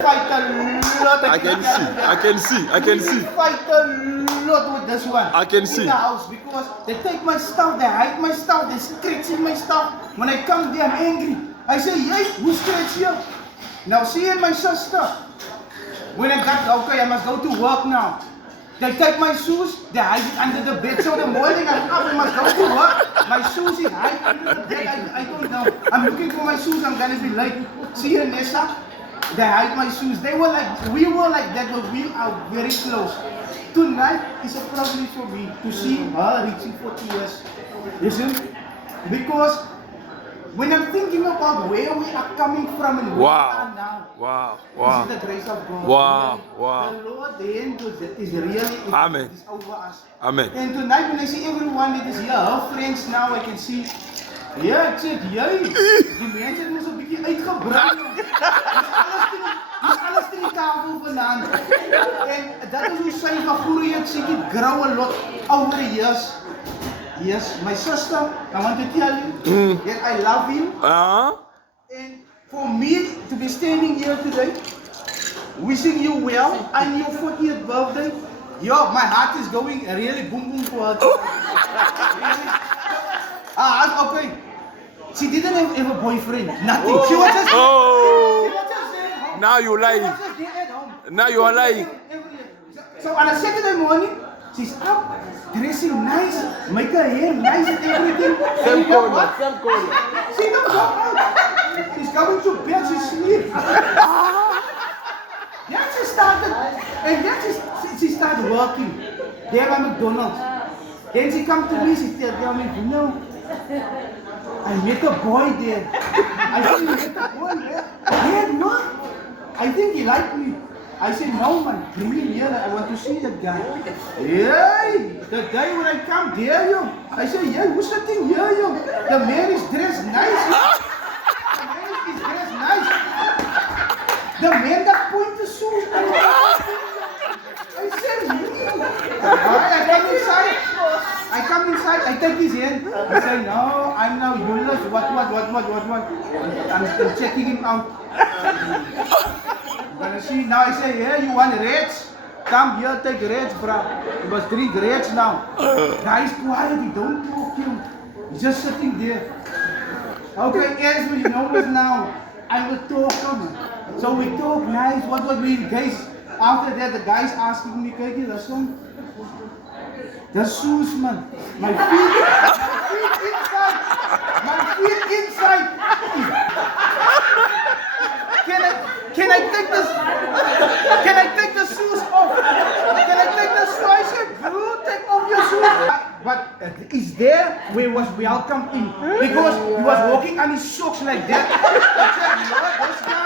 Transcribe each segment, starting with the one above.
Fight a lot. I can see. Fight a lot with this one. I can in see. the house because they take my stuff, they hide my stuff, they scratching my stuff. When I come there, I'm angry. I say, hey, who scratch here? Now see and my sister. When I got okay, I must go to work now. They take my shoes, they hide it under the bed. So the morning I'm up, I must go to work. My shoes is hide under the bed. I don't know. I'm looking for my shoes. I'm gonna be late. See you, Nessa. They hide my shoes. We were like that, but we are very close. Tonight is a privilege for me to see her reaching 40 years. Listen, because when I'm thinking about where we are coming from and where we are now, this is the grace of God. The Lord, the end of it is really Amen. is over us. Amen. And tonight when I see everyone that is here, her friends now, I can see, ja, ek sê, jy, die mense het ons 'n bietjie uitgebrand. Dis alles in die tafel vanaand. En dat is hoe sy gegroei het, sy het grow a lot over the years. Yes, my sister, I want to tell you that I love you. And for me to be standing here today, wishing you well on your 40th birthday, yo, my heart is going really boom boom for her. Really. Okay. She didn't have a boyfriend, nothing. She was just, she was just there at home. Now you lying. She was just there at home. Now you are lying. So on a Saturday morning, she's up, dressing nice, make her hair nice and everything. Same corner. She don't go out. She's going to bed, she sleeps. Then she started, and then she started working there at McDonald's. Then she come to me, she tell me, you know, I met a boy there. I said, you met a boy there? Yeah, no. I think he liked me. I said, no man, bring him here. I want to see that guy. Yay! The day when I come there, yo. I said, yeah, who's sitting here, yo? The man is dressed nice. The man is dressed nice. The man that point the shoes. I said, I come inside. I take his hand. I say, no, I'm now Julius. What? I'm checking him out. I'm gonna see. Now I say, yeah, you want reds? Come here, take reds, bro. It was 3 reds now. Guys, quiet, he don't talk him. He's just sitting there. Okay, yes, you know what now? I will talk to him. So we talk nice. What we guys? After that, the guys asking me, kijk je, dat is the shoes, man. My feet inside. My feet inside. Can I take this? Can I take the shoes off? Can I take the shoes? I said, bro, take off your shoes. But it's there where was welcome in because he was walking on his socks like that. I said, what? This guy.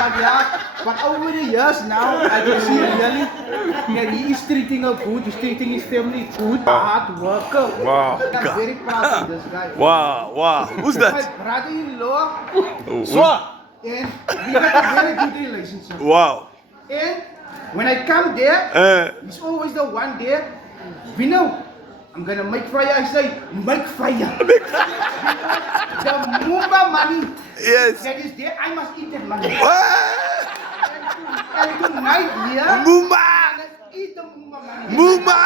But yeah, but over the years now, I can see really that he is treating her good. He's treating his family good. Hard worker. Wow. I'm very proud of this guy. Wow. Who's My that? brother-in-law. Swat. And we have a very good relationship. Wow. And when I come there, he's always the one there. We know, I'm gonna make fire. I say, make fire. The Mumba money Yes. that is there, I must eat that money. And tonight here, Mumba. let's eat the Mumba money. Mumba.